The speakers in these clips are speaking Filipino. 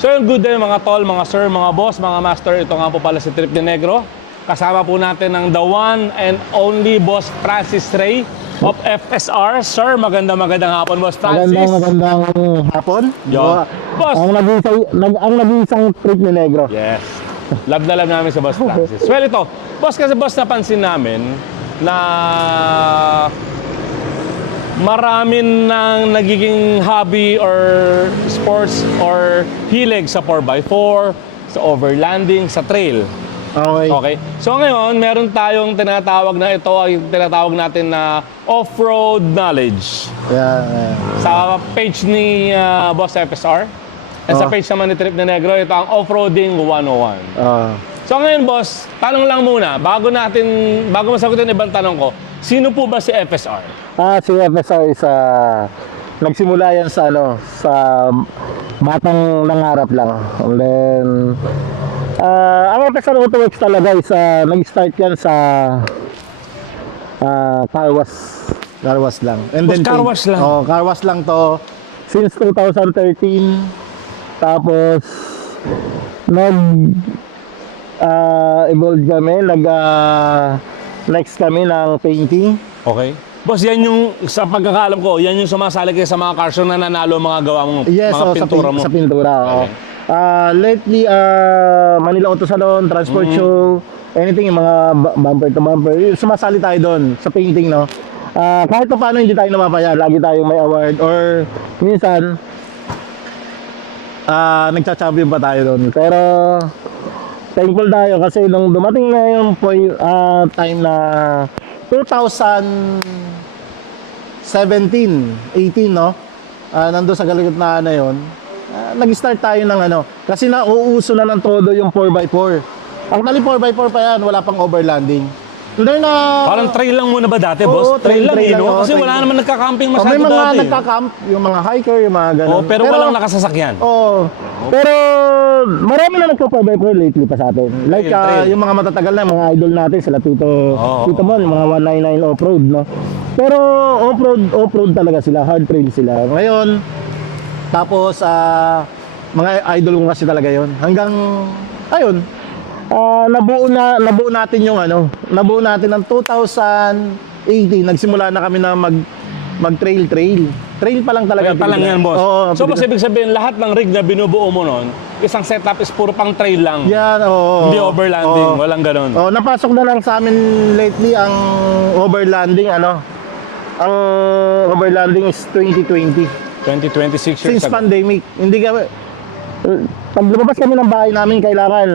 So yung good day mga tol, mga sir, mga boss, mga master, ito nga po pala si Trip de Negro. Kasama po natin ang the one and only Boss Francis Ray of FSR. Sir, magandang hapon, Boss Francis. Magandang hapon. Yo. Boss. Ang nag-iisang Trip de Negro. Yes. Love na love namin sa Boss Francis. Well, ito, Boss, kasi Boss, napansin namin na marami nang nagiging hobby or sports or hilig sa 4x4, sa overlanding, sa trail. Okay. So ngayon, meron tayong tinatawag na ito, ay tinatawag natin na off-road knowledge. Yeah. Sa page ni Boss FSR, at sa page naman ni Trip de Negro, ito ang Off-Roading 101. So ngayon, Boss, tanong lang muna, bago masagutin ang ibang tanong ko, sino po ba si FSR? Si FSR is nagsimula yan sa batang nangarap lang. And then ang FSR Auto Works talaga is nag-start yan sa car wash lang. And then car wash lang? Car wash lang to since 2013. Tapos evolve kami, next kami ng painting. Okay. Boss, yan yung, sa pagkakaalam ko, yan yung sumasali kayo sa mga car show na nanalo mga gawa mo, yes, mga pintura mo. Sa pintura. Okay. Lately, Manila Auto Salon, Transport Show, anything, yung mga bumper to bumper, sumasali tayo doon sa painting, no? Kahit pa paano hindi tayo namapaya, lagi tayong may award, or minsan, nagcha-champion pa tayo doon. Pero, thankful tayo kasi nung dumating na yung time na 2017, 18, no? Nandun sa kalagitnaan na yun, nag-start tayo ng kasi nauuso na ng todo yung 4x4. Ang tali 4x4 pa yan, wala pang overlanding. Parang trail lang muna ba dati, Boss? Trail lang eh, no? Kasi wala naman nagka-camping masyado dati. May mga nagka-camp, yung mga hiker, yung mga gano'n. Pero walang nakasasakyan. Pero marami na nagpa-4x4 lately pa sa atin. Like trail. yung mga matatagal na, mga idol natin, sila Tito Mon, yung mga 199 off-road, no? Pero off-road talaga sila, hard trail sila. Ngayon, tapos mga idol ko kasi talaga yon. Hanggang, ayun, nabuo natin yung nabuo natin ng 2018, nagsimula na kami na mag-trail. Trail pa lang talaga. Trail pa lang yan, Boss. So, Boss, ibig sabihin, lahat ng rig na binubuo mo nun, isang setup is puro pang trail lang. Yan, Hindi overlanding, walang ganun. Napasok na lang sa amin lately ang overlanding, ang overlanding is 2020. 2026 years Since ago. pandemic, hindi kami, pag lumabas kami ng bahay namin, kailangan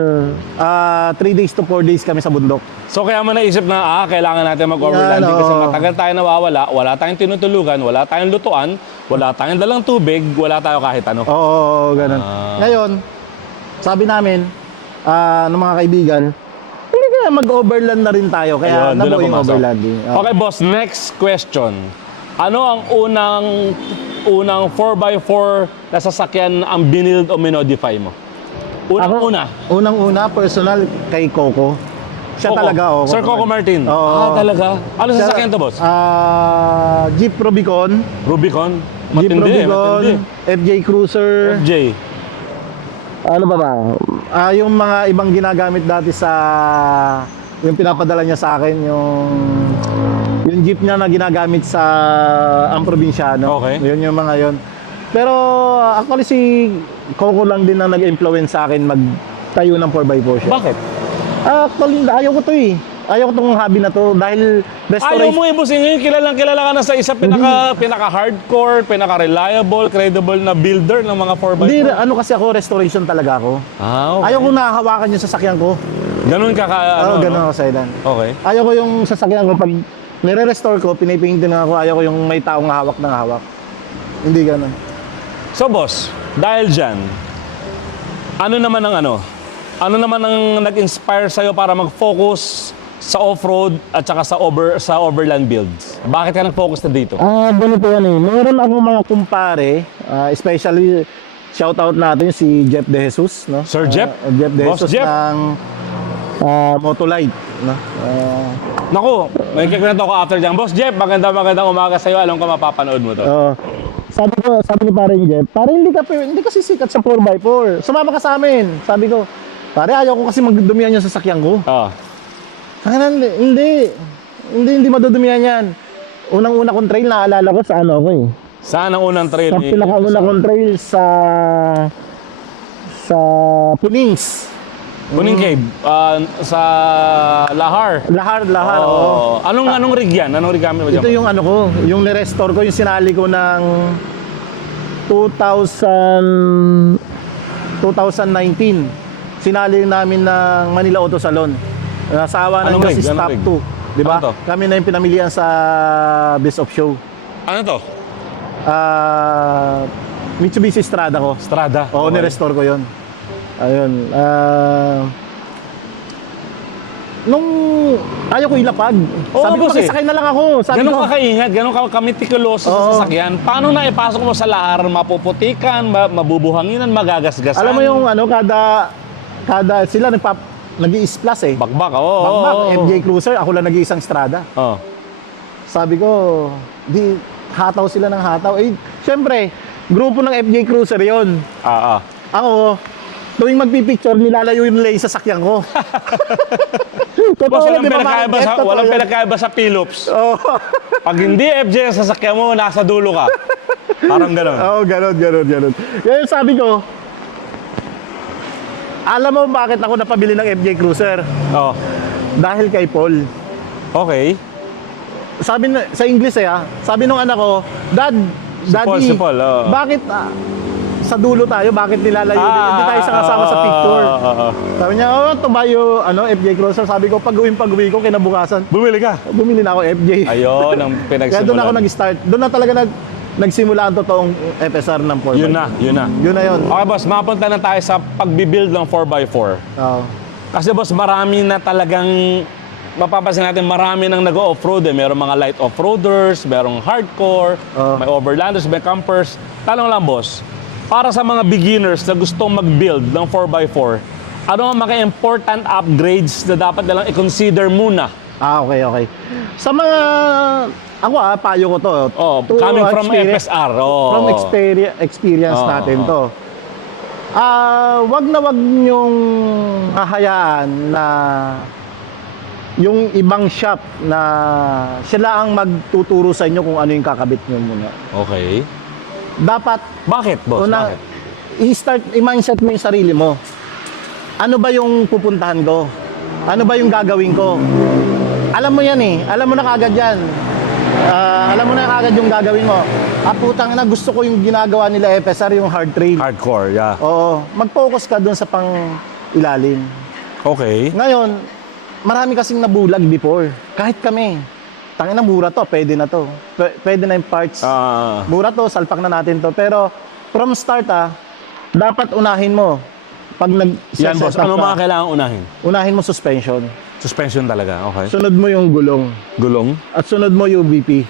3 days to 4 days kami sa bundok. So kaya mo naisip na kailangan natin mag-overlanding kasi matagal tayo nawawala, wala tayong tinutulugan, wala tayong lutuan, wala tayong dalang tubig, wala tayo kahit ano. Oo, ganun. Ngayon, sabi namin, ng mga kaibigan, hindi kaya mag-overland na rin tayo, kaya nabuo yung overlanding. Okay, Boss, next question. Ano ang unang 4x4 na sasakyan ang binild o minodify mo? Unang-una, personal, kay Coco. Siya Coco. talaga, Sir Coco Martin? Talaga? Ano sasakyan to, Boss? Jeep Rubicon. Rubicon? Jeep Matindi. Rubicon, FJ Cruiser. FJ. Ano ba? Yung mga ibang ginagamit dati yung pinapadala niya sa akin, yung jeep niya na ginagamit sa ang probinsyano. Okay. Yun yung mga yun. Pero actually si Coco lang din na nag-influence sa akin magtayo ng 4x4 siya. Bakit? Actually, ayaw ko to eh. Ayaw ko tong hobby na to dahil Ayaw mo Bossing, ngayon kilala ka na sa isa pinaka-hardcore, pinaka-reliable, credible na builder ng mga 4x4. Hindi, kasi ako, restoration talaga ako. Okay. Ayaw ko nahahawakan yung sasakyan ko. Ganun ka ganun ako sa ilan. Okay. Ayaw ko yung sasakyan ko pag nire-restore ko, pinipaintin na ako, ayaw ko yung may taong hawak ng hawak. Hindi ganun. So, Boss, dahil dyan, ano naman ang nag-inspire sa'yo para mag-focus sa off-road at saka sa overland builds? Bakit ka nag-focus na dito? Ganito yan eh. Meron akong mga kumpare, especially shoutout natin si Jeff De Jesus, no? Sir Jeff? Jeff De Boss Jesus Jeff? ng Motolite, no? Naku, may kikwento ko after dyan. Boss Jeff, magandang umaga sa'yo. Alam ko mapapanood mo to. sabi ni parang Jeff, parang hindi ka sisikat sa 4x4. Sumama ka sa amin. Sabi ko, pare, ayaw ko kasi magdumihan yung sasakyan ko. Oh. Hindi madudumihan yan. Unang-una kong trail, naalala ko sa ano ko eh. Saan ang unang trail? Sa pinakauna kong trail sa Punings. Puning Cave, sa Lahar. Lahar, Oh. Anong rig yan? Anong rig gamit mo dyan? Ito yung ano ko, yung nirestore ko, yung sinali ko ng 2019. Sinali namin ng Manila Auto Salon. Nasawa na Anong yung rig? si Anong Stop rig? 2. Di ba? Ano to? Kami na yung pinamilihan sa Best of Show. Ano to? Mitsubishi Strada ko. Strada. Oo, Okay. nirestore ko yun. Ayun. Nung ayaw ko ilapag. Oo, Sabi ko, boss, makisakay na lang ako. Sabi Ganun ko, ka kaingat, ganun ka kamitikuloso sa Oo. sasakyan. Paano na ipasok mo sa lahar, mapuputikan, mabubuhanginan, magagasgasan? alam mo yung ano, kada sila nag-i-splash eh. Bakbak, oo. Bakbak, oo. FJ Cruiser, ako lang nag-iisang Strada. Oh. Sabi ko, di hataw sila ng hataw. Eh, syempre, grupo ng FJ Cruiser yon. Ako, tuwing magpipicture, nilalayo nila yung sasakyan ko. Boss, Totoo, di ba, walang yan? pinakaiba sa Philips. Oo. Pag hindi FJ ang sasakyan mo, nasa dulo ka. Parang ganun. Oo, ganun. Kaya sabi ko, alam mo bakit ako napabili ng FJ Cruiser? Oh. Dahil kay Paul. Okay. Sabi sa English sabi nung anak ko, Daddy, Si Paul, oo. bakit sa dulo tayo, bakit nilalayo nila? Hindi tayo kasama sa picture. Sabi niya, to buy you, FJ Cruiser. Sabi ko, pag-uwi ko, kinabukasan, Bumili ka. bumili na ako FJ. Ayun, ang pinagsimulan. Kaya doon ako nag-start. Doon na talaga nagsimula ang totoong FSR ng 4x4. Yun na. Yun na yun. Okay, boss, mapunta na tayo sa pagbibuild ng 4x4. Oo. Kasi boss, marami na talagang mapapansin natin, marami nang nag-off-road eh. Merong mga light off-roaders, merong hardcore, may overlanders, may campers. Tanong lang boss, para sa mga beginners na gustong mag-build ng 4x4, ano ang mga important upgrades na dapat nilang i-consider muna? Okay. Sa mga, ako payo ko to. Coming from FSR. From experience natin to. Wag nyong hahayaan na yung ibang shop na sila ang magtuturo sa inyo kung ano yung kakabit nyo muna. Okay. Dapat, Bakit, boss? Bakit? i-mindset mo yung sarili mo. Ano ba yung pupuntahan ko? Ano ba yung gagawin ko? Alam mo yan eh. Alam mo na kagad yan. Alam mo na kagad yung gagawin mo. Putang na, gusto ko yung ginagawa nila FSR, yung hard trail. Hardcore, yeah. Oo. Mag-focus ka dun sa pang ilalim. Okay. Ngayon, marami kasing nabulag before. Kahit kami. Tangina, mura to, pwede na to. Pwede na yung parts. Mura to, salpak na natin to. Pero from start dapat unahin mo. Pag Yan boss, ano mga kailangan unahin? unahin mo suspension. Suspension talaga, okay. Sunod mo yung gulong. Gulong? At sunod mo UBP.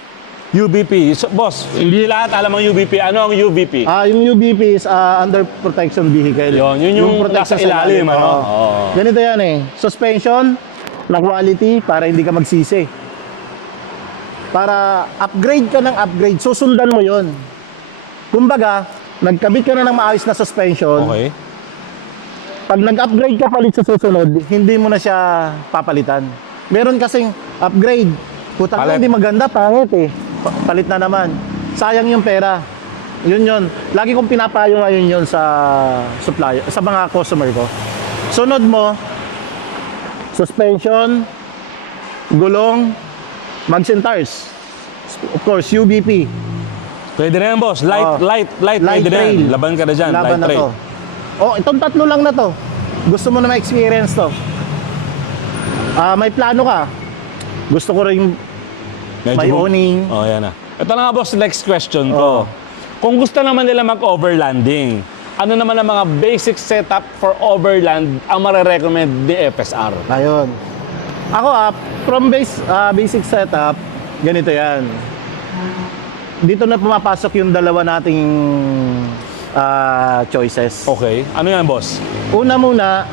UBP. So, boss, hindi lahat alam ang UBP. Ano ang UBP? Yung UBP is under protection vehicle. Yun yung nasa ilalim, ano? Oo. Ganito yan eh. Suspension na quality para hindi ka magsisi. Para upgrade ka ng upgrade, susundan mo yon. Kumbaga, nagkabit ka na ng maayos na suspension. Okay. Pag nag-upgrade ka palit sa susunod, hindi mo na siya papalitan. Meron kasing upgrade. Putang na, hindi maganda, pangit eh. Palit na naman. Sayang yung pera. Yun. Lagi kong pinapayo ngayon yun sa supplier, sa mga customer ko. Sunod mo, suspension, gulong, mags and tires. Of course, UBP. Pwede na yan, boss. Light pwede na trail. yan. Laban ka na dyan. Laban light na trail. to. Itong tatlo lang na to. Gusto mo na ma-experience to. May plano ka. Gusto ko rin may owning. Yan na. Ito na nga, boss, next question ko. Kung gusto naman nila mag-overlanding, ano naman ang mga basic setup for overland ang marirecommend ni FSR? Ayun. Ako from basic setup, ganito yan. Dito na pumapasok yung dalawa nating choices. Okay. Ano yan, boss? Una muna,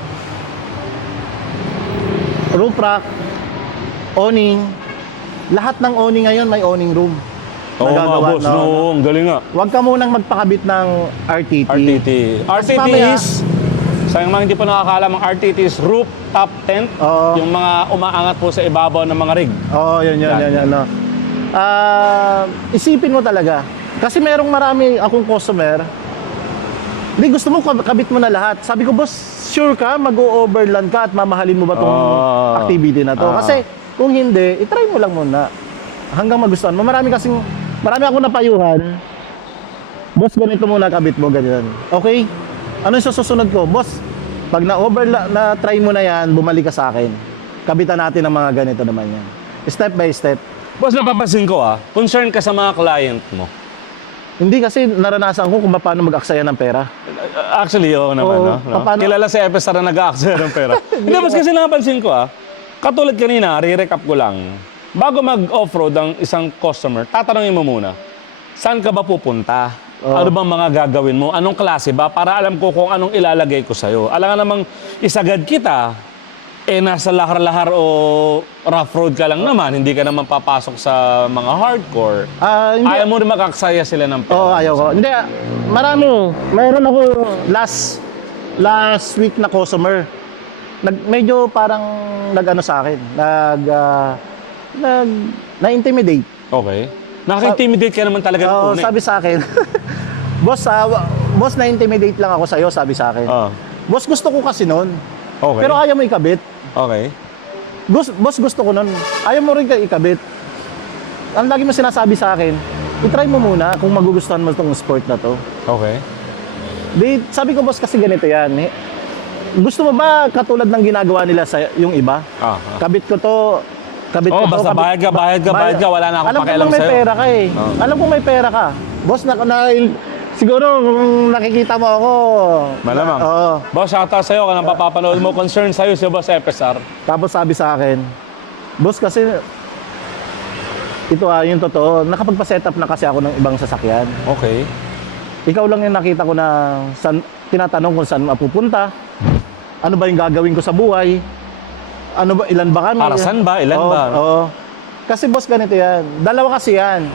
roof rack, awning. Lahat ng awning ngayon may awning room. Oo nga, boss. No, ang galing nga. Huwag ka munang magpakabit ng RTT. RTT. RTT mamaya- is, sa mga hindi po nakakala, ang RTT is rooftop tent. Oo. Yung mga umaangat po sa ibabaw ng mga rig. Oo, yan. No. Isipin mo talaga. Kasi merong marami akong customer, hindi gusto mo kabit mo na lahat. Sabi ko, boss, sure ka mag-o-overland ka at mamahalin mo ba tong activity na to? Kasi kung hindi, itry mo lang muna. Hanggang magustuhan mo. Marami akong napayuhan. Boss, ganito muna kabit mo, ganyan. Okay? Ano yung susunod ko? Boss, pag na-try mo na yan, bumalik ka sa akin. Kabitan natin ang mga ganito naman yan. Step by step. Boss, napapansin ko concern ka sa mga client mo. Hindi kasi naranasan ko kung paano mag-aksaya ng pera. Actually, oo naman. Oo, no? paano- Kilala si FSR na nag-aaksaya ng pera. Hindi, boss, kasi napansin ko katulad kanina, re-recap ko lang. Bago mag-offroad ang isang customer, tatanungin mo muna, saan ka ba pupunta? Ano bang mga gagawin mo? Anong klase ba? Para alam ko kung anong ilalagay ko sa'yo. Alam nga namang isagad kita, nasa lahar-lahar o rough road ka lang naman, hindi ka naman papasok sa mga hardcore. Hindi. Ayaw mo rin makaksaya sila ng pera. Oo, ayaw ko. Hindi, marami. Mayroon ako last week na customer. Medyo parang nag-ano sa akin. Na-intimidate. Okay. Nakaka-intimidate ka naman talaga ng una. Sabi sa akin, boss, na-intimidate lang ako sa'yo, sabi sa akin. Boss, gusto ko kasi nun. Okay. Pero ayaw mo ikabit. Okay. Boss, gusto ko nun. Ayaw mo rin ikabit. Ang lagi mo sinasabi sa akin, itry mo muna kung magugustuhan mo itong sport na to. Okay. Sabi ko, boss, kasi ganito yan. Gusto mo ba katulad ng ginagawa nila sa yung iba? Kabit ko to. Basta bayad ka, wala na akong pakialam Alam ko may sa'yo. pera ka eh. Alam ko may pera ka. Boss, siguro kung nakikita mo ako. Malamang. Oo. Boss, shoutout sa'yo ka nang papapanood mo. Concern sa'yo si Boss FSR. Tapos sabi sa akin, boss, kasi ito yung totoo, nakapagpa-setup na kasi ako ng ibang sasakyan. Okay. Ikaw lang yung nakita ko na tinatanong kung saan mapupunta. Ano ba yung gagawin ko sa buhay? Ano ba, ilan ba kami? Para saan ba? Ilan ba? Oo. Kasi boss, ganito yan. Dalawa kasi yan.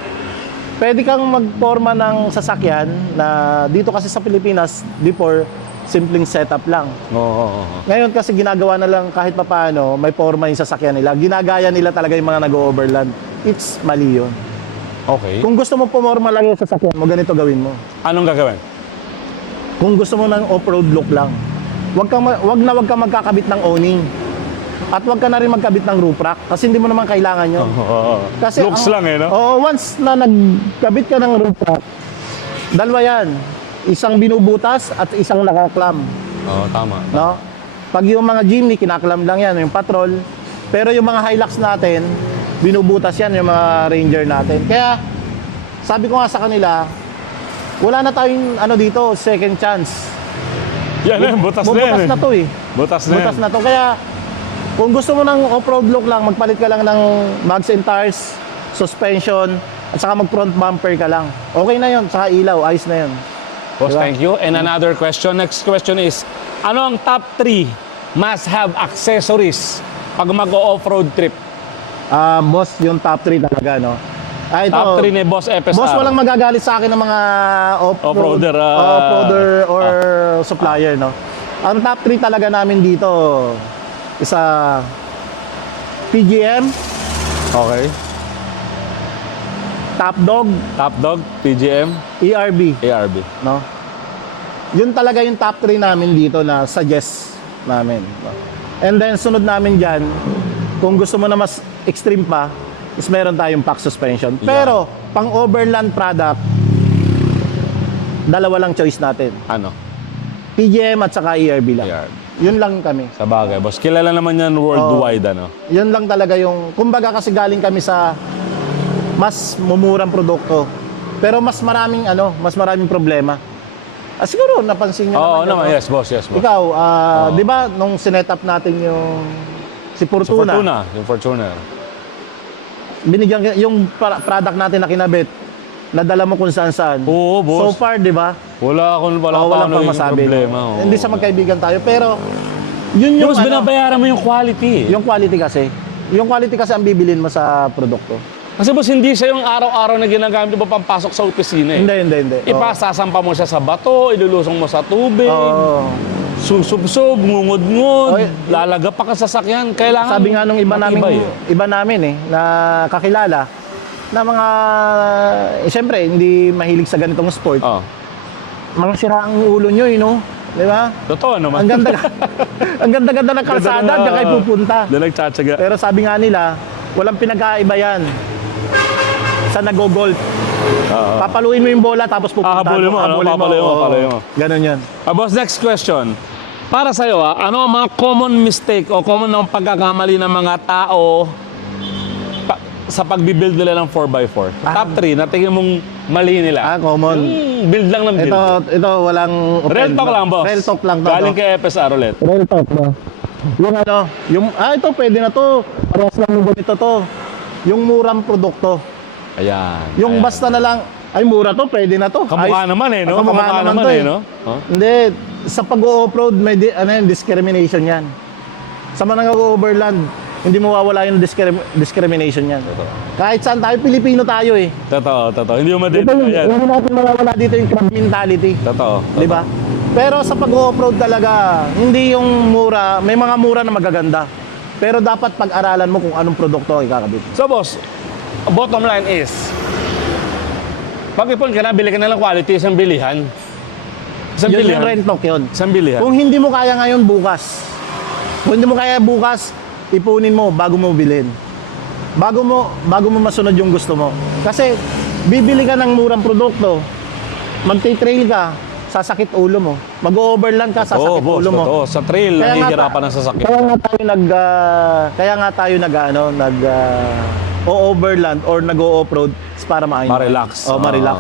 Pwede kang magporma ng sasakyan na dito kasi sa Pilipinas, before, simpleng setup lang. Oo. Ngayon kasi ginagawa na lang kahit papaano, may forma yung sasakyan nila. Ginagaya nila talaga yung mga nag-overland. It's mali yun. Okay. Kung gusto mo pumorma lang yung sasakyan mo, ganito gawin mo. Anong gagawin? Kung gusto mo ng off-road look lang, wag kang magkakabit ng owning. At wag ka na rin magkabit ng roof rack kasi hindi mo naman kailangan yun. Kasi Looks lang no? Once na nagkabit ka ng roof rack, dalawa yan. Isang binubutas at isang nakaklam. Tama. No? Pag yung mga Jimny, kinaklam lang yan, yung patrol. Pero yung mga Hilux natin, binubutas yan, yung mga Ranger natin. Kaya, sabi ko nga sa kanila, wala na tayong dito, second chance. Yan butas na yan. Bubutas na to eh. Butas na yan. Butas na to. Kaya, kung gusto mo ng off-road look lang, magpalit ka lang ng mags and tires, suspension, at saka mag-front bumper ka lang. Okay na yun, saka ilaw, ayos na yun. Boss, Diba? thank you. And another question. Next question is, ano ang top 3 must-have accessories pag mag-off-road trip? Boss, yung top 3 talaga, no? Ito, Top 3 ni Boss FSR. boss, walang magagalit sa akin ng mga Off-roader, off-roader or supplier, no? Ang top 3 talaga namin dito, isa PGM, Okay. Top Dog, Top Dog, PGM, ERB, ARB. no? Yun talaga yung top 3 namin dito na suggest namin. No? And then sunod namin dyan, kung gusto mo na mas extreme pa, is meron tayong pack suspension. Pero pang overland product, dalawa lang choice natin. Ano? PGM at saka ERB lang. ARB. Yun lang kami. Sa bagay, boss. Kilala naman yan worldwide, ano? Yun lang talaga yung, kumbaga kasi galing kami sa mas mumurang produkto. Pero mas maraming problema. Siguro napansin niyo Oo naman. naman, yes, boss. Ikaw, di ba nung sinet-up natin yung si Sa Fortuna, Fortuna, yung Fortuner. binigyan yung product natin na kinabit, nadala mo kung saan-saan. Oo, boss. So far, di ba? Walang Walang pang yung masabi. problema. oo. Hindi sa magkaibigan tayo, pero yun yung Boss, binabayaran mo yung quality. yung quality kasi. Yung quality kasi ang bibilin mo sa produkto. Kasi boss, hindi siya yung araw-araw na ginagamit mo pampasok sa opisina eh. Hindi. Ipasasampa mo siya sa bato, ilulusong mo sa tubig, Oo. susubsob, ngungod-ngod, Oy. lalaga pa ka sa sasakyan. Kailangan Sabi nga nung matibay, iba namin na kakilala, na mga, siyempre, hindi mahilig sa ganitong sport. Oh. Mga sira ang ulo nyo, Di ba? Totoo naman. Ang ganda, ang ganda-ganda ng kalsada, diyan kayo pupunta. Doon nagtsatsaga. Pero sabi nga nila, walang pinag-aiba yan sa nag-golf. Papaluin mo yung bola tapos pupunta. Hahabulin mo, papaluin mo, Oo. papaluin mo. Ganun yan. Boss, next question. Para sa'yo, ano ang mga common mistake o common na pagkakamali ng mga tao sa pagbibuild nila ng 4x4? Top 3 na tingin mong mali nila. Common. Build lang ng build. Ito walang Real talk lang, boss. Real talk lang to. Galing kay FSR ulit. Real talk, no? Ito pwede na to. Parehas lang ng ganito to. Yung murang produkto. Ayan. Yung ayan. basta na lang, ay mura to, pwede na to. Kamukha naman eh, no? Kamukha naman to no? Huh? Hindi, sa pag-o-offroad may discrimination yan. Sa mga nag-overland, hindi mo wawala yung discrimination yan. Kahit saan tayo, Pilipino tayo eh. Totoo. Hindi mo Ito madito yan. hindi natin mawawala dito yung crab mentality. Totoo. Di ba? Pero sa pag-off-road talaga, hindi yung mura, may mga mura na magaganda. Pero dapat pag-aralan mo kung anong produkto ikakabit. So boss, bottom line is, pag-ipon ka na, bili ka na lang quality, isang bilihan. Isang Yun bilihan. yung rentok yun. Isang bilihan. Kung hindi mo kaya ngayon, bukas. Kung hindi mo kaya bukas, ipunin mo bago mo bilhin. Bago mo masunod yung gusto mo. Kasi bibili ka ng murang produkto, magti-trail ka, sasakit ulo mo. Mag-overland ka, sasakit boss, ulo mo. totoo. Sa trail, Kaya nga nahihirapan ng sasakyan. Kaya nga tayo o-overland or nag-o-offroad para Ma-relax. ma-relax.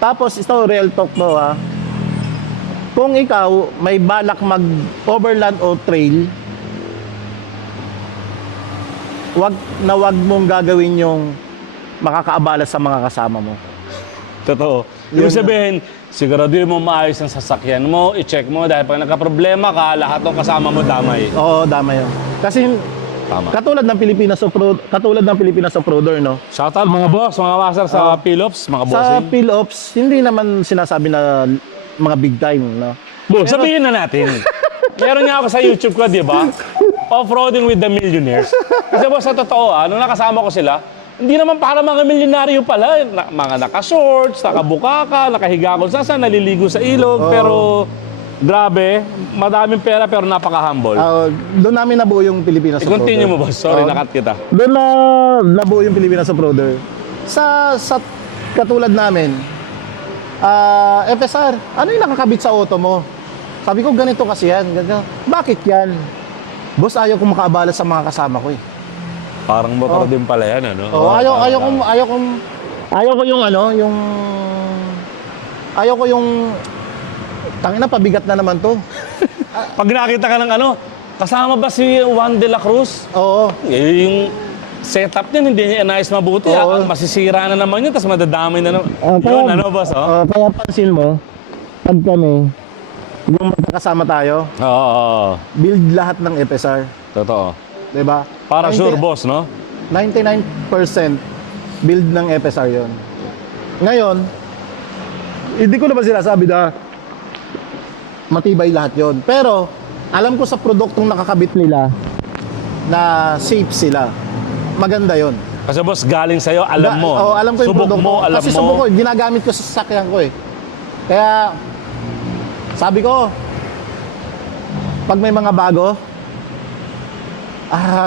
Tapos ito real talk mo ha. Kung ikaw may balak mag-overland o trail, wag mong gagawin yung makakaabala sa mga kasama mo. Totoo. Ibig sabihin, siguraduhin mo maayos ang sasakyan mo, i-check mo dahil pag nagka-problema ka, lahat ng kasama mo damay. Oo, dama yun. Kasi Tama. katulad ng Pilipinas Off-Roader, no? Shoutout mga boss, mga master sa Philips, mga Sa bossing. Phil-Ops, hindi naman sinasabi na mga big time, no? Boss, sabihin na natin. Meron nga ako sa YouTube ko, di ba? Off-roading with the millionaires. Kasi boss, sa totoo, nung nakasama ko sila, hindi naman para mga milyonaryo pala. Mga naka-shorts, nakabuka nakahiga kung saan, naliligo sa ilog. Pero, grabe, madaming pera pero napaka-humble. Doon namin nabuo yung Pilipinas Off-Roader. I-continue mo boss, sorry, nakat kita. Doon nabuo yung Pilipinas Off-Roader. Sa katulad namin, FSR, ano yung nakakabit sa auto mo? Sabi ko, ganito kasi yan. Ganito. Bakit yan? Boss, ayaw kong makaabala sa mga kasama ko eh. Parang motor din pala yan, ano? Ayaw ko yung tangina, pabigat na naman to. Pag nakita ka ng kasama ba si Juan de la Cruz? Oo. Yung setup niyan, hindi niya inayos mabuti. Oo. Masisira na naman yun, tapos madadamay na naman. Kaya- Yun, boss, Kaya pansin mo, pag kami, yung magkakasama tayo, Oo. build lahat ng FSR. Totoo. Diba? Para sure, boss, no? 99% build ng FSR yon. Ngayon, hindi ko naman sinasabi na matibay lahat yon. Pero, alam ko sa produktong nakakabit nila na safe sila. Maganda yon. Kasi boss, galing sa'yo, alam mo. Oo, alam ko yung Subok produkto. mo, alam Kasi mo. subok ko, ginagamit ko sa sasakyan ko eh. Kaya, sabi ko, pag may mga bago,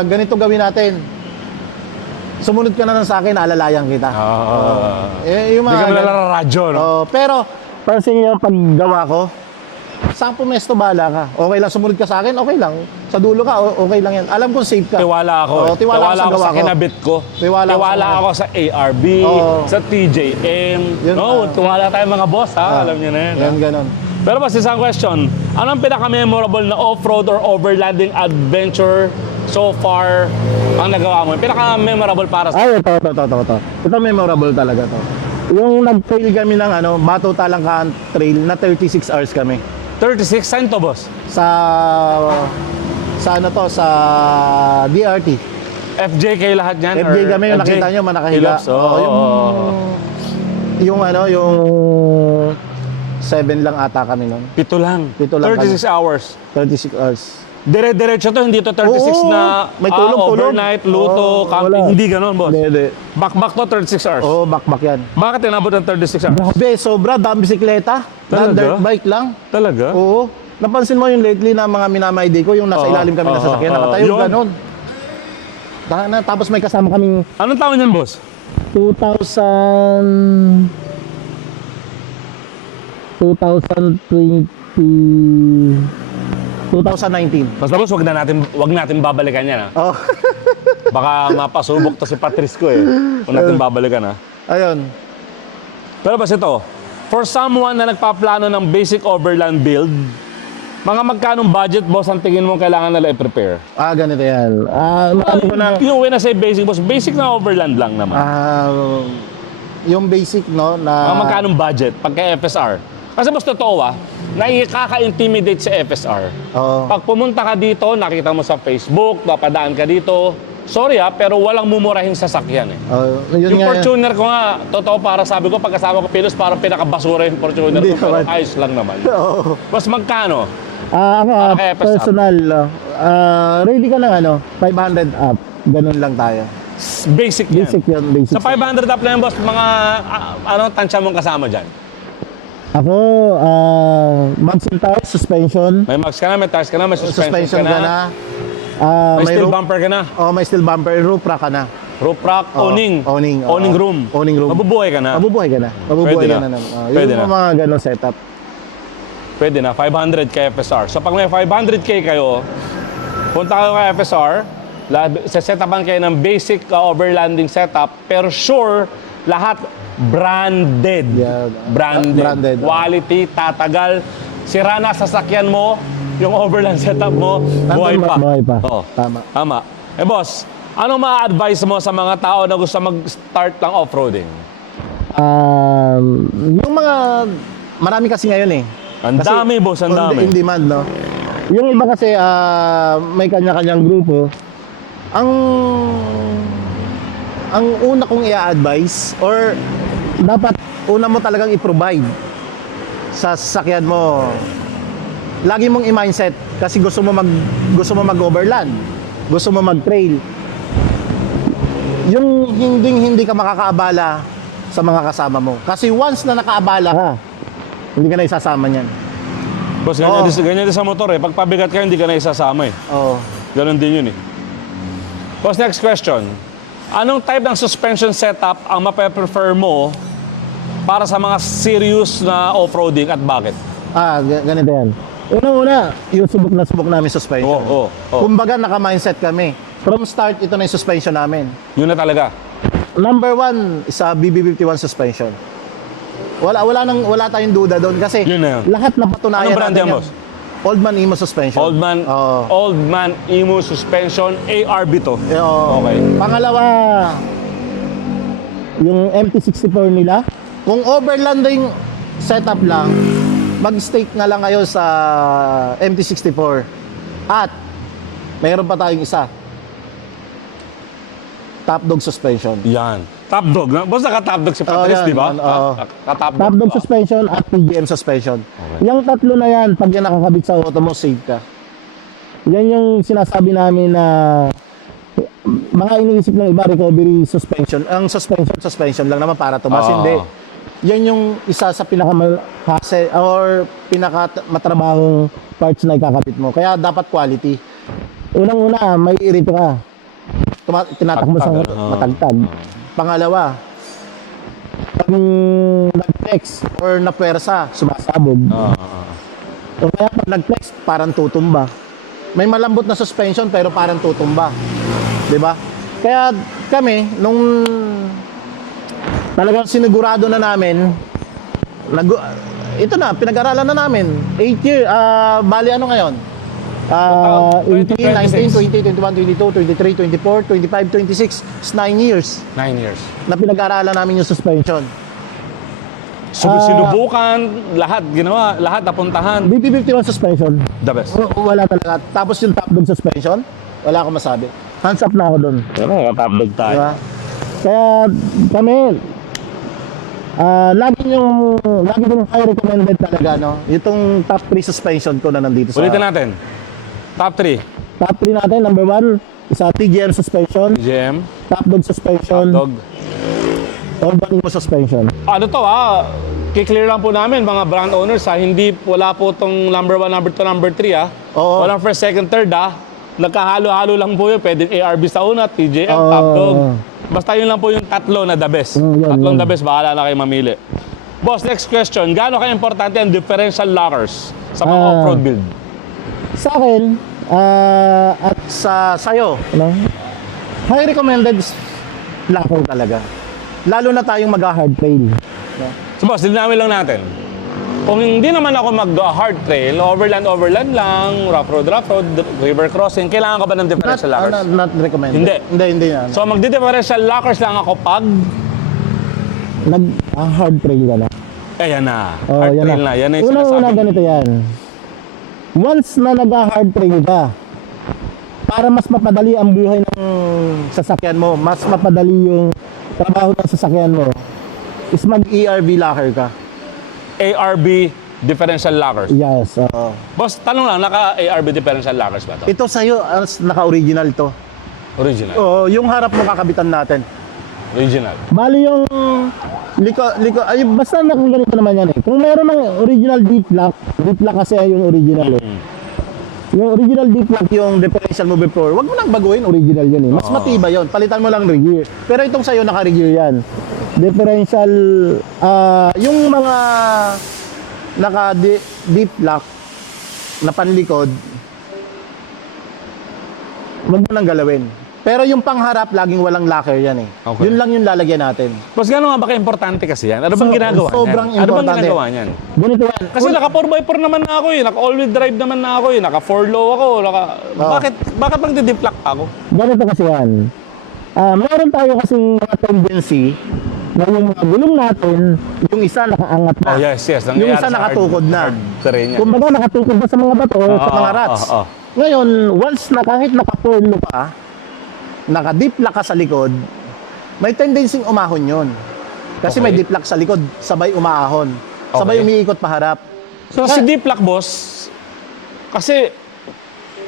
ganito gawin natin. Sumunod ka na lang sa akin, alalayan kita. Yung Hindi ka malalaradyo, no? Pero, pansin niyo, pag gawa ko, saan pumesto bala ka? Okay lang, sumunod ka sa akin, okay lang. Sa dulo ka, okay lang yan. Alam kong safe ka. Tiwala ako. Oo, tiwala ako sa gawa sa ko. kinabit ko. Tiwala ako sa ARB, Oo. sa TJM. Yun, tiwala tayo mga boss, ha? Alam niyo na yan. Yan, ganon. Pero mas isang question, anong pinaka-memorable na off-road or overlanding adventure so far ang nagawa mo? Pinaka-memorable para sa... Ay, ito. Ito memorable talaga to. Yung nag-trail kami ng Bato Talangkaan Trail na 36 hours kami. 36, saan to, boss? Sa DRT. FJK lahat yan? FJ or kami, yung FJ? nakita nyo, manakahiga. Philips, oo. Yung 7 lang ata kami nun. Pito lang. 36 hours. 36 hours. Dire-diretso to, hindi to 36 Oo, na may tulong-tulong. overnight, luto, Oo, camping. wala. Hindi ganun, boss. Hindi. Back to 36 hours. Oo, bakbak yan. Bakit inabot ng 36 hours? Grabe, sobra. Dami bisikleta. Talaga? Dirt bike lang. Talaga? Oo. Napansin mo yung lately na mga minamaide ko, yung nasa Oo, ilalim kami ng oo, sasakyan. oo. Nakatayo Yun. ganun. Tapos may kasama kaming Anong taon yan, boss? 2019. Basta boss, wag natin babalikan yan, ha? Oh. Baka mapasubok to si Patrice ko, eh. Huwag natin babalikan, ha? Ayun. Pero basta ito, for someone na nagpaplano ng basic overland build, mga magkanong budget, boss, ang tingin mo kailangan nila i-prepare? Ganito yan. Marami ko na, When I say basic, boss, basic na overland lang naman. yung basic, no, na... Mga magkanong budget pagka FSR. Kasi boss, totoo, nakaka-intimidate sa FSR. Oo. Pag pumunta ka dito, nakita mo sa Facebook, napadaan ka dito, sorry pero walang mumurahing sasakyan, eh. Yun Yung nga, Fortuner ko nga, totoo para sabi ko, pagkasama ko Pilos, parang pinakabasura yung Fortuner Hindi ko, pero naman. ayos lang naman. Oo. Mas magkano? Ako, kay FSR. personal, ready ka ng 500 up. Ganun lang tayo. Basic yan. Basic yun, basic. Sa 500 up na yan, boss, mga, tansya mong kasama dyan? Ako, Maxim tires, suspension. May max ka na, may tires ka na, may suspension, Suspension ka na. May steel roof- bumper ka na. may steel bumper, roof rack ka na. Roof rack, Oo, awning. awning, oo. Awning room. Awning room. Mabubuhay ka na. Mabubuhay ka na. Mabubuhay Pwede ka na. na. Pwede Yung na. mga ganun setup. Pwede na, 500 kay FSR. So pag may 500k kayo, punta kayo kay FSR, sesetapan kayo ng basic overlanding setup, pero sure, lahat branded. Yeah, Branded. Quality, tatagal. Sira na sasakyan mo, yung overland setup mo, buhay pa. Buhay pa. Oo. Tama. Tama. Boss, anong ma-advise mo sa mga tao na gusto mag-start ng off-roading? Yung mga, marami kasi ngayon eh. Ang Kasi dami, boss, ang dami. In demand, no? Yung iba kasi, may kanya-kanyang grupo. Ang una kong i-advise, or dapat una mo talagang i-provide sa sasakyan mo, lagi mong i-mindset kasi gusto mo mag-overland, gusto mo mag-trail. Yung hindi ka makakaabala sa mga kasama mo. Kasi once na nakaabala ka, hindi ka na isasama niyan. Boss, ganyan din sa motor eh. Pag pabigat ka, hindi ka na isasama eh. Oo. Ganon din yun eh. Boss, next question. Anong type ng suspension setup ang mape-prefer mo para sa mga serious na off-roading at bakit? Ganito yan. Una-una, yung subok namin suspension. Oo. Kumbaga, naka-mindset kami. From start, ito na yung suspension namin. Yun na talaga. Number 1 is a BB51 suspension. Wala tayong duda doon kasi Yun na yun. lahat na patunayan Anong brand natin yan, boss? Oldman Imo suspension. Oo. Old Man Emu Suspension, ARB to. Oo. Okay. Pangalawa, yung MT-64 nila. Kung overlanding setup lang, mag-stake na lang kayo sa MT-64. At mayroon pa tayong isa. Top Dog suspension. Yan. Top Dog. Boss, naka-Top Dog si Patrice, yan, di ba? yan, oo. Naka-Top Top Dog suspension at PGM suspension. Yung tatlo na yan, pag yan nakakabit sa auto mo, safe ka. Yan yung sinasabi namin na mga iniisip ng iba, recovery suspension. Ang suspension lang naman para tumas. Oo. Hindi. Yan yung isa sa pinaka-hase or pinaka-matrabahong parts na ikakabit mo. Kaya dapat quality. Unang-una, may irito ka. Tinatak mo sa matagtag. Pangalawa, pag nag-flex or na-pwersa, sumasabog. O kaya pag nag-flex, parang tutumba. May malambot na suspension pero parang tutumba. 'Di ba? Kaya kami, nung talagang sinigurado na namin, ito na, pinag-aralan na namin. 8 year, bali ano ngayon? 18, 19, 20, 21, 22, 23, 24, 25, 26. It's 9 years 9 years. na pinag-aralan namin yung suspension. Sinubukan, lahat ginawa, lahat napuntahan. BB51 suspension, The best. wala talaga. Tapos yung top dog suspension, wala akong masabi. Hands up na ako doon. Pero top dog tayo. Diba? Kaya kami, lagi yung high recommended talaga, no? Itong top 3 suspension ko na nandito sa... Ulitin natin. Top 3. Top 3 natin, number 1, sa TGM suspension, GM, Top Dog suspension, dog. Urban suspension. Ano to kiklear lang po namin mga brand owners hindi wala po tong number 1, number 2, number 3 Oo. Walang first, second, third Nagkahalo-halo lang po yun. Pwedeng ARB sa una, TJM, Oo. Top Dog. Basta yun lang po yung tatlo na the best. Yun, Tatlong yun. the best, bahala na kayo mamili. Boss, next question. Gaano ka-importante ang differential lockers sa mga off-road build? Sa akin, at sa'yo, ano? High recommended locker talaga. Lalo na tayong mag-hard trail. So boss, linawin lang natin. Kung hindi naman ako mag-hard trail, overland lang, rough road, river crossing, kailangan ka ba ng differential lockers? Not recommended. Hindi. Hindi yan. So magdi-differential lockers lang ako pag... Hard trail ka na. Yan na. Oh, Hard yan trail na. Yan na yung Una sinasabi. ganito yan. Once na nag-hard trail ka, para mas mapadali ang buhay ng sasakyan mo, mas mapadali yung trabaho ng sasakyan mo, is mag-ERV locker ka. ARB differential lockers. Yes. Boss, tanong lang, naka-ARB differential lockers ba to? Ito sa'yo, naka-original to. Original. Oo, yung harap mo kakabitan natin. Original. Bali yung ay basta ganito naman yan eh. Kung meron ng original deep lock kasi yung original eh. Yung original deep lock, yung differential move before, wag mo nang baguhin, original yun eh. Mas matibay yun, palitan mo lang regear. Pero itong sa'yo naka-regear yan. Differential, yung mga naka-deep lock na panlikod, wag mo nang galawin. Pero yung pangharap, laging walang locker yan eh. Okay. Yun lang yung lalagyan natin. Boss, gano'n nga ba ka-importante kasi yan? Ano bang ginagawa niyan? sobrang Ano bang importante. ginagawa niyan? Ganito yan. Kasi naka 4x4 naman na ako naka all-wheel drive naman na ako naka 4 low ako, bakit magdi-deflect ako? Ganito kasi yan. Meron tayo kasing mga tendency na yung mga gulong natin, yung isa nakaangat na. Oh, yes. Yung isa nakatukod na. Terrain yan. Kumbaga nakatukod na sa mga bato, sa mga rats. Ngayon, once na kahit naka-forlo ka, naka-deep lock ka sa likod, may tendency umahon yun. Kasi may deep lock sa likod, sabay umaahon. Sabay umiikot paharap. So si deep lock, boss, kasi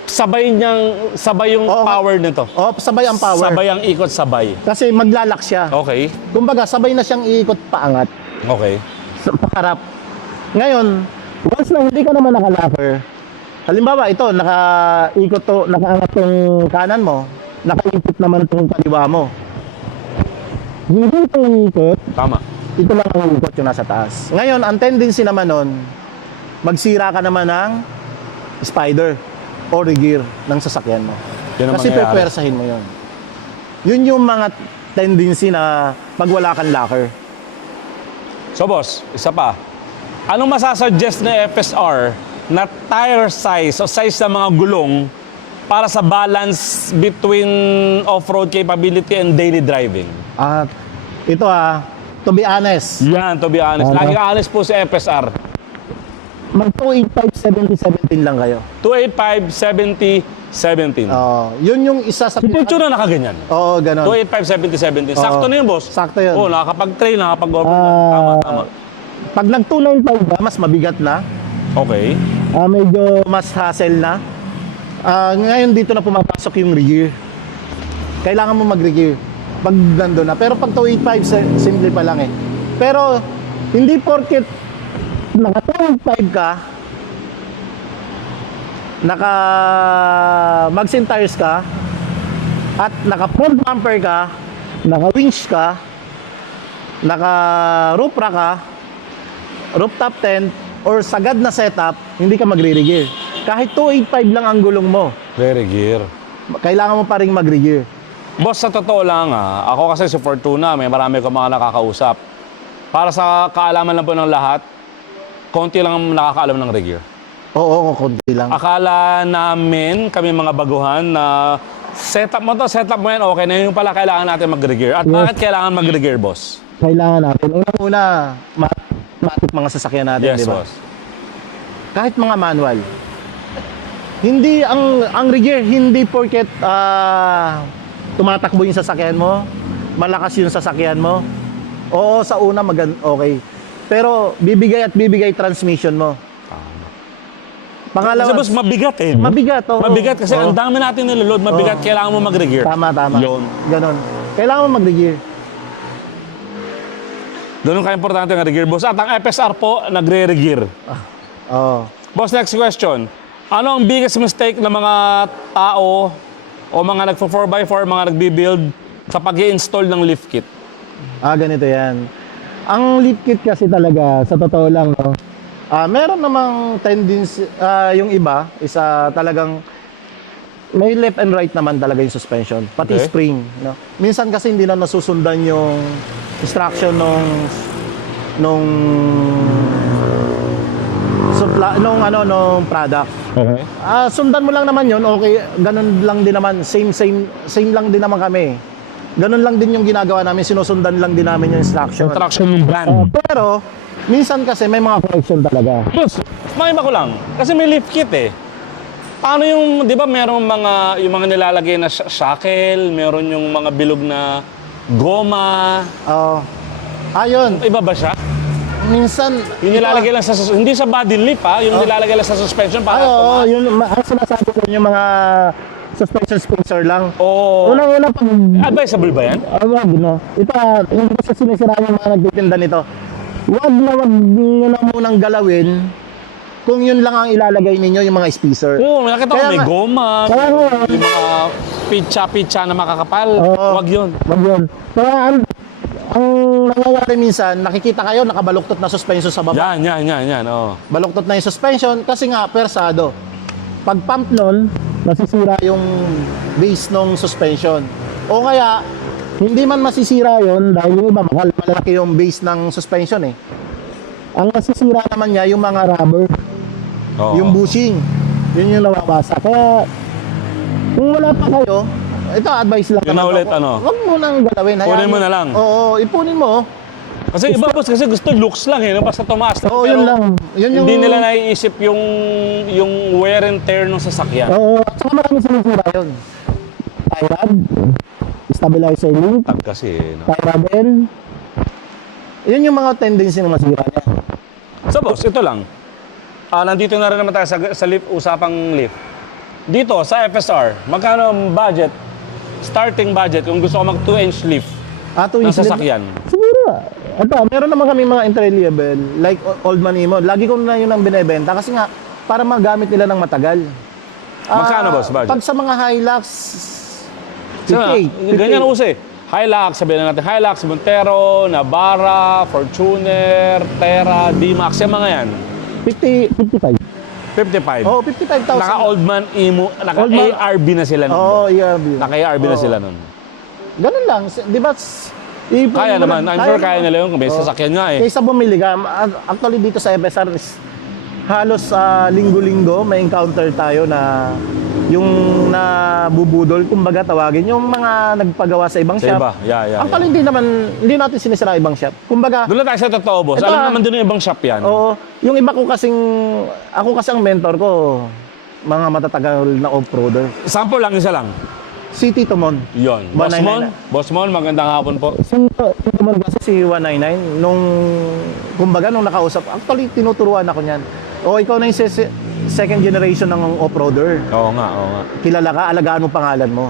sabay yung power nito. Sabay ang power. Sabay ang ikot, sabay. Kasi maglalak siya. Okay. Kumbaga, sabay na siyang iikot paangat. Okay. Sa paharap. Ngayon, once na hindi ka naman nakalocker, halimbawa ito, nakaangat tong kanan mo, nakaikot naman tong kaliwa mo. Hindi ito iikot, Tama. ito lang ang ikot yung nasa taas. Ngayon, ang tendency naman nun, magsira ka naman ng spider o regear ng sasakyan mo. Yun ang Kasi mangyayari. pepwersahin mo yun. Yun yung mga tendency na pag wala kang locker. So boss, isa pa. Anong masasuggest na FSR na tire size o size ng mga gulong para sa balance between off-road capability and daily driving? At ito to be honest, Yan, to be honest. Ano? Laging honest po si FSR. mag 285 70 lang kayo. 285, 70, 17. Yun yung isa sa Si picture na nakaganyan. Oo, ganun. 285, 70, 17. Sakto na yun, boss. Sakto yun. Oo, nakakapag-trail, nakakapag-overland. Tama. Pag nag 295 ba, mas mabigat na. Okay. Medyo mas hassle na. Ngayon dito na pumapasok yung regear. Kailangan mo mag-regear pag nandun na. Pero pag 285, simple pa lang eh. Pero hindi porket naka 285 ka, naka magsin tires ka, at naka front bumper ka, naka winch ka, naka roof rack ka, rooftop tent, or sagad na setup, hindi ka magre-regear. Kahit 285 lang ang gulong mo, Very gear. kailangan mo pa ring mag-regear. Boss, sa totoo lang ako kasi sa Fortuna, may marami ko mga nakakausap. Para sa kaalaman lang po ng lahat, konti lang ang nakakaalam ng regear. Oo, konti lang. Akala namin, kami mga baguhan, na setup mo yan, okay na yung pala kailangan natin mag-regear. At bakit kailangan mag-regear, boss? Kailangan natin. Una, matik mga sasakyan natin, Yes, di ba? boss. Kahit mga manual, Hindi, ang regear, hindi porket tumatakbo yung sasakyan mo, malakas yung sasakyan mo. Oo, sa una okay. Pero bibigay at bibigay transmission mo. Pangalawa, Kasi boss, mabigat eh. No? mabigat. Oo. Mabigat kasi Oo. ang dami natin niloload, mabigat, kailangan mo mag-regear. Tama. Yun. Ganon. Kailangan mo mag-regear. Ganun ka-importante ang regear, boss. At ang FSR po, nagre-regear. Oo. Boss, next question. Ano ang biggest mistake ng mga tao o mga nagpo-4x4, mga nagbi-build kapag i-install ng lift kit? Ganito yan. Ang lift kit kasi talaga, sa totoo lang, no, meron namang tendency, yung iba, isa talagang may left and right naman talaga yung suspension, pati Okay. spring. No? Minsan kasi hindi na nasusundan yung instruction nung nung product. Okay. Sundan mo lang naman yun, okay, ganun lang din naman, same lang din naman kami. Ganun lang din yung ginagawa namin, sinusundan lang din namin yung instruction. Traction yung brand. Pero, minsan kasi may mga correction talaga. Boss, makima ko lang. Kasi may lift kit eh. Paano yung, di ba merong yung mga nilalagay na shackle, meron yung mga bilog na goma. Oo. Ayun, Iba ba siya? minsan... Yung nilalagay lang sa, hindi sa body lift ha, yung nilalagay lang sa suspension para tumaas. yun, ang sinasabi ko yung mga suspension sponsor lang. Oo. Unang-una pag... Advisable ba yan? Wag, no? Ito, hindi ko sa sinisira yung mga nagtitinda nito. Wag nyo na munang galawin kung yun lang ang ilalagay ninyo, yung mga spacer. Oo, nakita ko Kaya may nga- goma, kaya nga- yung mga pitcha na makakapal. Oo. Wag yun. Wag yun. Kaya ang nangyayari minsan, nakikita kayo nakabaluktot na suspension sa baba. Yan. Oo. Baluktot na yung suspension kasi nga persado. Pag pump nun, nasisira yung base ng suspension. O kaya, hindi man masisira yon dahil yung iba malaki yung base ng suspension eh. Ang nasisira naman niya yung mga rubber, Oo. yung bushing. Yun yung nawabasa. Kaya, kung wala pa kayo, ito advice lang. Yun na naman ulit, ako. ano? Huwag mo nang galawin. Kunin mo na lang. Oo, ipunin mo. Kasi iba boss, kasi gusto looks lang eh, no? Basta tumaas lang. Oo, Pero yun lang. Yun yung... hindi nila naiisip yung wear and tear ng sasakyan. Oo, at saka maraming sinisira yun. Tie rod, stabilizer link, Tag kasi eh, no? tie rod end. Yun yung mga tendency na masira niya. So boss, ito lang. Nandito na rin naman tayo sa lift, usapang lift. Dito sa FSR, magkano ang budget? Starting budget kung gusto ko mag 2-inch lift ng sasakyan. Siguro. Ito, meron naman kami mga entry level, like Old Manimo. Lagi ko na yun ang binebenta kasi nga, para magamit nila ng matagal. Magkano, boss, budget? Pag sa mga Hilux, So, 58. ganyan ang uso eh. Hilux, sabihin na natin Hilux, Montero, Navara, Fortuner, Terra, D-Max, yung mga yan. 55. 55. Oo, 55,000. Naka-old man imo, Old man- naka-ARB na sila nun. Oo, ERB. Naka-ARB na Oo. sila nun. Ganun lang. Di ba? Kaya naman. I'm sure kaya nila yun kung may sasakyan nga eh. Kaysa bumili ka, actually dito sa FSR is halos linggo-linggo may encounter tayo na yung nabubudol, kumbaga tawagin, yung mga nagpagawa sa ibang Sa shop. iba. Yeah. Actually, hindi natin sinisira ibang shop. Kumbaga, Doon lang tayo sa totoo, boss. Ito, Alam naman din yung ibang shop yan. oo, yung iba ko ako kasi ang mentor ko, mga matatagal na off-roader. Sample lang, isa lang. City Tumon. Yun. 199. Boss Mon, magandang hapon po. Si Tumon kasi si 199, kumbaga nung nakausap, actually tinuturuan ako niyan. O ikaw na yung second generation ng off-roader. Oo nga. Kilala ka, alagaan mo pangalan mo.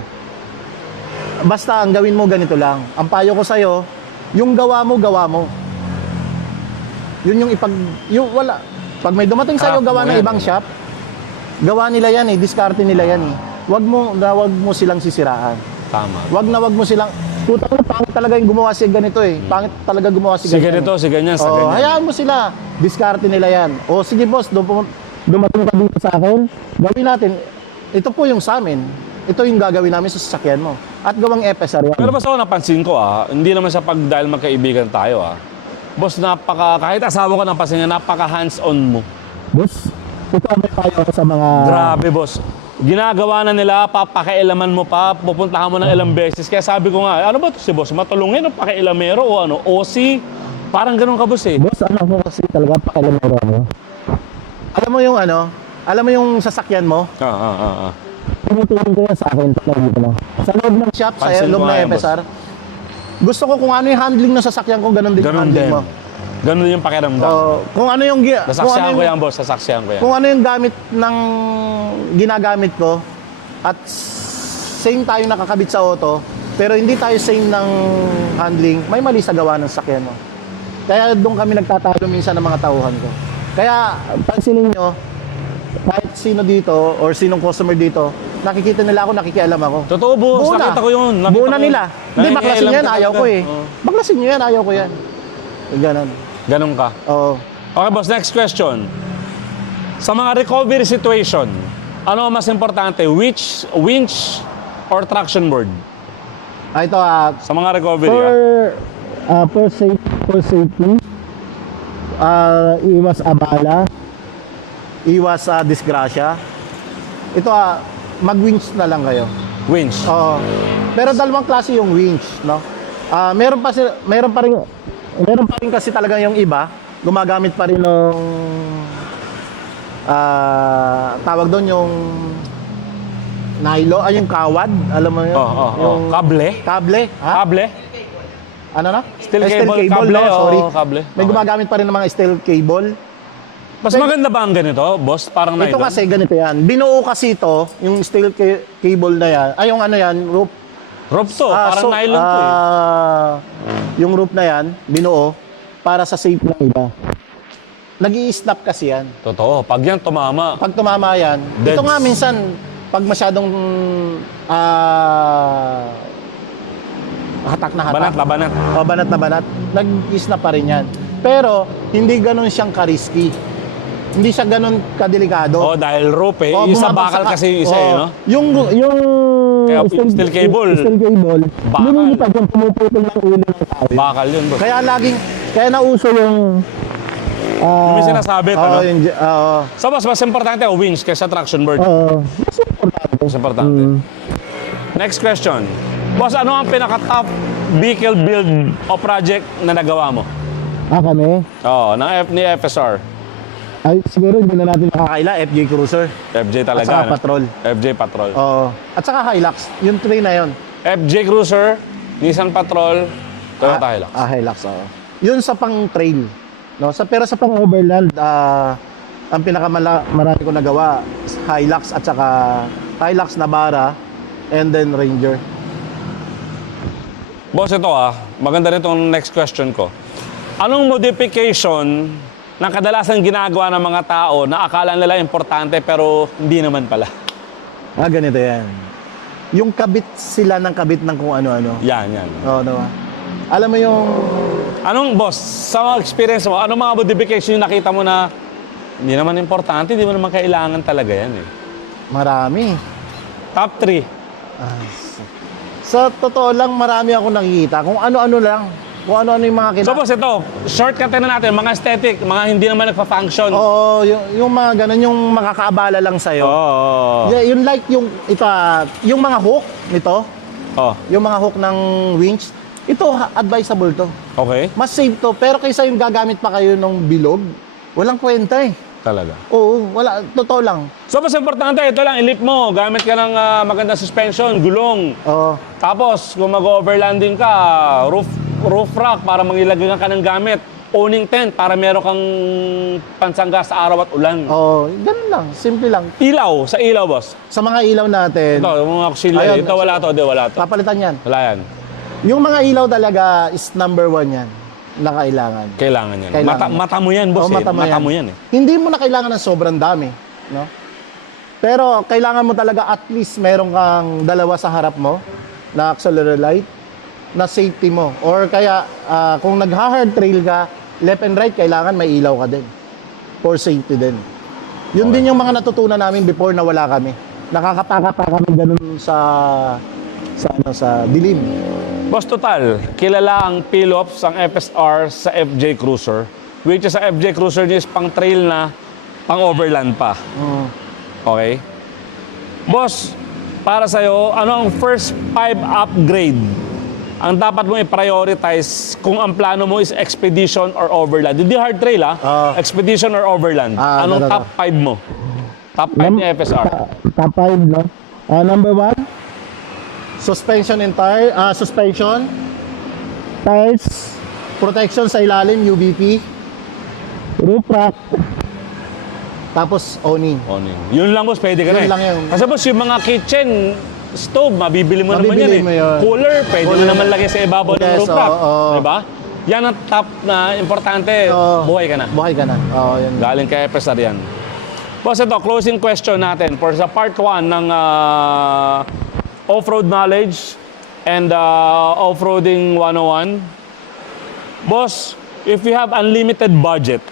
Basta ang gawin mo ganito lang. Ang payo ko sa'yo, yung gawa mo. Yun yung wala. Pag may dumating sa'yo Craft gawa mo ng yan. ibang shop, gawa nila yan eh, diskarte nila yan eh. Wag mo silang sisiraan. Tama. Wag mo silang, puta ko, pangit talaga yung gumawa si ganito eh. Pangit talaga gumawa si Si ganito. ganito, si ganyan, sa Oo, ganyan. hayaan mo sila. Diskarte nila yan. O sige boss, dumating ka dito sa akin, gawin natin. Ito po yung sa amin. Ito yung gagawin namin sa sasakyan mo. At gawang FSR yan. Pero basta ako napansin ko hindi naman sa dahil magkaibigan tayo Boss, kahit asawa ko napansin nga, napaka hands-on mo. Boss, ito ang may payo ako sa mga... Grabe, boss. Ginagawa na nila, papakialaman mo pa, pupuntahan mo ng ilang beses. Kaya sabi ko nga, ano ba to si boss? Matulungin o pakialamero o ano? OC? Parang ganun ka, boss eh. Boss, ano ko kasi talaga pakialamero mo. Alam mo yung Alam mo yung sasakyan mo? Tumutulong ko yan sa akin. Dito mo. Sa loob ng shop, sa Pansin loob ko ng nga yan, FSR. Gusto ko kung ano yung handling ng sasakyan ko, ganun din yung Ganun handling din. mo. Ganun yung pakiramdam. Kung ano yung Nasaksihan ko yan, boss. Nasaksihan ko yan. kung ano yung gamit ng ginagamit ko at same tayo nakakabit sa auto, pero hindi tayo same ng handling, may mali sa gawa ng sakyan mo. Kaya doon kami nagtatalo minsan ng mga tauhan ko. Kaya pansinin nyo, kahit sino dito or sinong customer dito, nakikita nila ako, nakikialam ako. Totoo, boss. Buo na. Nakita ko yun. Buo na nila. Hindi, baklasin nyo yan, ayaw ko eh. Oo. Baklasin nyo yan, ayaw ko yan. Ganun. Ganun ka. Oo. Okay, boss. Next question. Sa mga recovery situation, ano ang mas importante? Winch or traction board? Ito, Sa mga recovery, for safety, iwas abala, iwas disgrasya. Ito, mag-winch na lang kayo. winch. Oo. Pero dalawang klase yung winch, no? Meron pa rin kasi talaga yung iba, gumagamit pa rin ng tawag doon yung nylon, yung kawad, alam mo yun? Yung Kable? kable, ha? Kable? Ano na? Steel cable, kable, no? Sorry. kable. May Okay. gumagamit pa rin ng mga steel cable. Mas maganda ba ang ganito, boss? Parang Ito nylon? kasi ganito yan. Binuo kasi ito, yung steel cable na yan, yung ano yan, rope. Rope to, parang nylon to eh. Yung rope na yan, binuo, para sa safe ng iba. Nag-i-snap kasi yan. Totoo, pag yan tumama, Pag tumama yan, Deads. ito nga minsan, pag masyadong hatak na hatak. banat na banat. O banat na banat, nag-snap pa rin yan. Pero, hindi ganun siyang ka-risky. Hindi siya ganun kadelikado. Oh, dahil rope eh. O, Isa bumabagsak bakal ka. kasi isa O, eh, no? Yung Kaya steel cable. Steel cable. Bakal. Lumilipad yung pumuputol ng ulo ng tao. Bakal yun, boss. Kaya nauso yung Yung may sinasabi, ano? Oo. So, boss, mas importante ang winch kaysa traction board. Oo. Mas importante. Mas importante. Next question. Boss, ano ang pinaka-top vehicle build o project na nagawa mo? Kami? Oo, ni FSR. Ay, siguro hindi na natin nakakaila. FJ Cruiser. FJ talaga. At saka ano? Patrol. FJ Patrol. Oo. At saka Hilux. Yung 3 na yun. FJ Cruiser, Nissan Patrol, Toyota Hilux. Hilux, oo. Yun sa pang-trail. No? Pero sa pang-overland, ang pinakamarami ko nagawa, Hilux at saka Hilux Navara and then Ranger. Boss, ito maganda rin itong next question ko. Anong modification na kadalasan ginagawa ng mga tao na akala nila importante pero hindi naman pala? Ganito yan. Yung kabit sila ng kabit ng kung ano-ano. Yan. Oo, diba? Alam mo yung... Anong, boss, sa mga experience mo, anong mga modification yung nakita mo na hindi naman importante, hindi mo naman kailangan talaga yan eh? Marami. Top 3. Sa totoo lang, marami ako nakikita. Kung ano-ano lang. Kung ano-ano yung mga So, boss, ito, shortcut na natin, mga aesthetic, mga hindi naman nagpa-function. Oo, yung mga ganun, yung makakaabala lang sa'yo. Oo. Yung like yung yung mga hook nito, Oh, yung mga hook ng winch, ito advisable to. okay. Mas safe to, pero kaysa yung gagamit pa kayo ng bilog, walang kwenta eh. Talaga. Oo, wala, totoo lang. So, mas importante, ito lang, ilip mo, gamit ka ng magandang suspension, gulong. Oo. Tapos, kung mag-overlanding ka, roof rack para mangilagay ka ng gamit. Owning tent para meron kang pansangga sa araw at ulan. Oo, ganun lang, simple lang. Ilaw, sa ilaw, boss. Sa mga ilaw natin, Ito, yung mga auxiliary. Ayun, Ito, wala to, wala to. papalitan yan. Wala yan. Yung mga ilaw talaga is number 1 yan na kailangan. Kailangan yan. Kailangan. Mata mo yan, boss. Oo, mata mo yan eh. Hindi mo na kailangan ng sobrang dami, no? Pero kailangan mo talaga at least meron kang dalawa sa harap mo na auxiliary light na safety mo. Or kaya kung nagha-hard trail ka, left and right, kailangan may ilaw ka din. For safety din. Yun din yung mga natutunan namin before na wala kami. Nakakapaka pa kami ganun sa dilim. Boss, total, kilala ang Philips, ang FSR sa FJ Cruiser. Which is sa FJ Cruiser niya is pang trail na, pang overland pa. Okay? Boss, para sa'yo, ano ang first 5 upgrade ang dapat mo i-prioritize kung ang plano mo is expedition or overland? Hindi hard trail expedition or overland. Anong ganun. top 5 mo? Top 5 ni FSR. Top 5, no? Number 1, suspension and tire, suspension, tires, protection sa ilalim, UBP, roof rack, tapos awning. Awning. Yun lang boss, pwede ka na Yun lang yun. Kasi boss, yung mga kitchen stove, mabibili mo naman Mabibili yan mo yun. Cooler, pwede mo Cooler. naman lagay sa ibabaw ng Yes, roof rack. oo. Diba? Yan ang top na importante. Oo. Buhay ka na. Buhay ka na. Oo, yan. Galing kay FSR yan. Boss, ito, closing question natin for sa part 1 ng off-road knowledge and off-roading 101. Boss, if you have unlimited budget,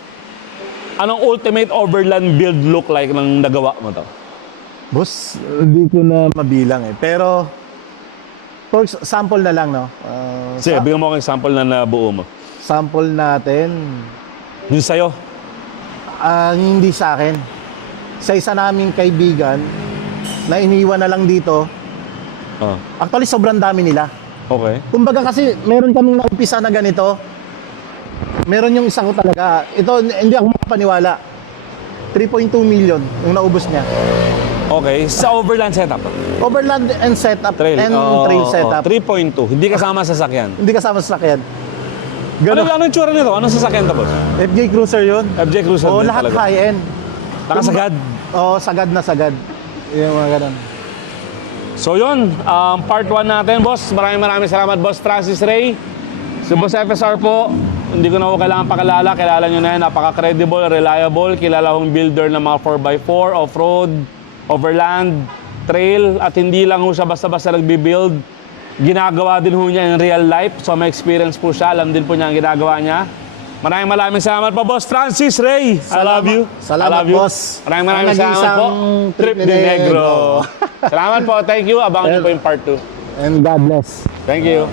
anong ultimate overland build look like nang nagawa mo to? Boss, hindi ko na mabilang eh. Pero, for sample na lang, no? Sige, bigyan mo akong example na nabuo mo. Sample natin, Yung sa'yo. hindi sa akin. Sa isa naming kaibigan, na iniwan na lang dito, Oh, actually sobrang dami nila. okay. Kumbaga kasi meron kaming naumpisa na ganito. Meron yung isa ko talaga. Ito, hindi ako makapaniwala. 3.2 million yung naubos niya. Okay, sa overland setup. Overland and setup Trail. and Oo, trail oo, setup. 3.2. Hindi kasama sa sasakyan. Hindi kasama sa sakyan. Anong tsura nito? Anong sasakyan to, boss? FJ Cruiser yun. FJ Cruiser Oo, din lahat talaga. high-end. Nakasagad. Oo, sagad na sagad. Yung mga ganun. So yun, part 1 natin, boss. Maraming salamat, boss Francis Ray. Si Boss FSR po, hindi ko na po kailangan pakilala. Kilala nyo na yan, napaka-credible, reliable. Kilala kong builder ng mga 4x4, off-road, overland, trail. At hindi lang ho siya basta-basta nagbibuild. Ginagawa din ho niya in real life. So may experience po siya. Alam din po niya ang ginagawa niya. Maraming salamat po, Boss Francis Ray. I love you. Salamat, I love you. boss. Maraming Ang salamat po. nag-iisang Trip de Negro. Salamat po. Thank you. Abangan niyo po yung part 2. And God bless. Thank you.